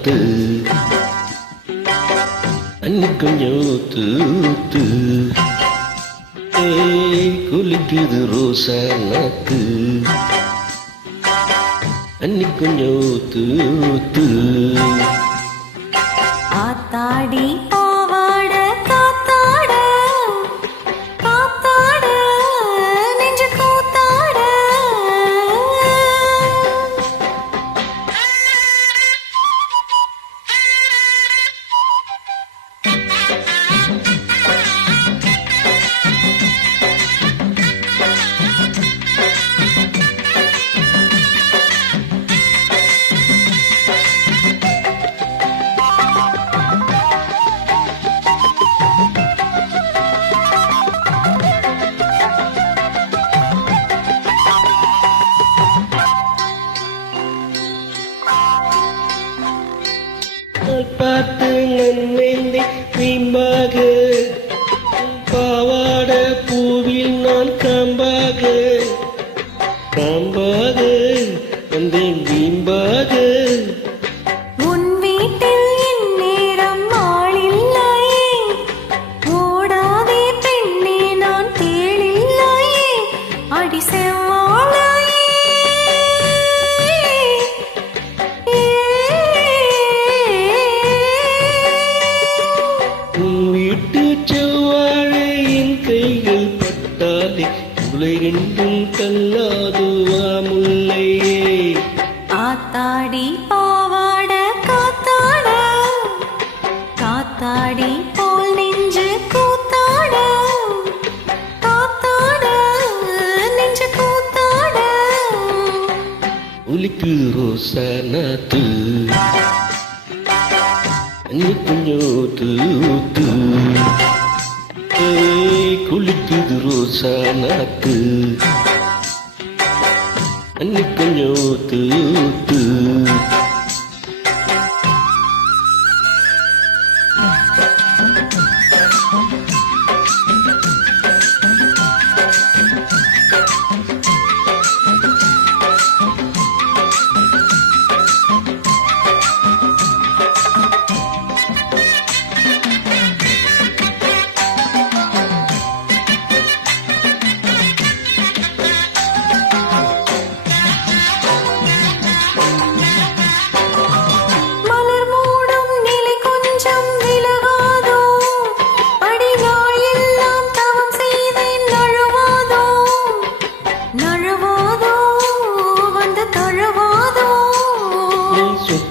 நாத்து தண்ணி கொஞ்சம் ஊத்து ஊத்து குளிக்குது ரோசா நாத்து தண்ணி கொஞ்சம் ஊத்து ஊத்து ஆத்தாடி பாவாட காத்தாட காத்தாட நெஞ்சு கூத்தாட பார்த்து நன்மைந்தை வீம்பாக பாவாட பூவில் நான் காம்பாக காம்பாக வந்தேன் வீம்பாக உன் வீட்டில் என் நேரம் ஆளில்லையே ஓடாதே பெண்ணே நான் தேளில்லையே அடி வீட்டு செவ்வாழையின் கைகள் பட்டாலே உலை ரெண்டும் கல்லாதுவா முல்லையே ஆத்தாடி பாவாட காத்தாட காத்தாடி போல் நெஞ்சு கூத்தாட காத்தாட நெஞ்சு கூத்தாட உலிக்கு ரோசா நாத்து தண்ணி கொஞ்சம் ஊத்து ஊத்து குளிக்குது ரோசா நாத்து தண்ணி கொஞ்சம் ஊத்து ஊத்து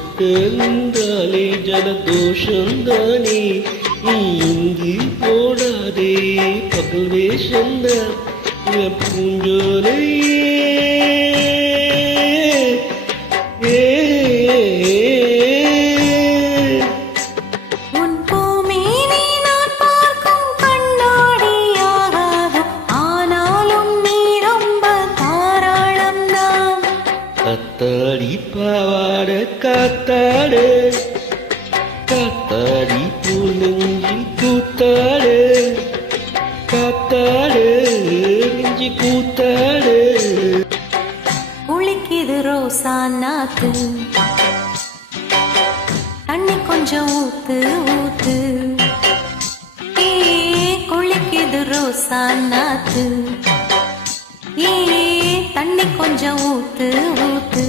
சொக்கென்றாலே ஜலதோஷந்தானே நீ இங்கு போடாதே பகல் வேஷந்தான் பூஞ்சோலையே உன் பூமேனி நான் பார்க்கும் கண்ணாடியாகாது ஆனாலும் நீ ரொம்ப தாராளம்தான் காத்தாடி பாவாட காத்தாடு காத்தாடி பூல் நெஞ்சி கூத்தாடு காத்தாடு நெஞ்சி கூத்தாடு குளிக்குது ரோசா நாத்து தண்ணி கொஞ்சம் ஊத்து ஊத்து குளிக்குது ரோசா நாத்து தண்ணி கொஞ்சம் ஊத்து ஊத்து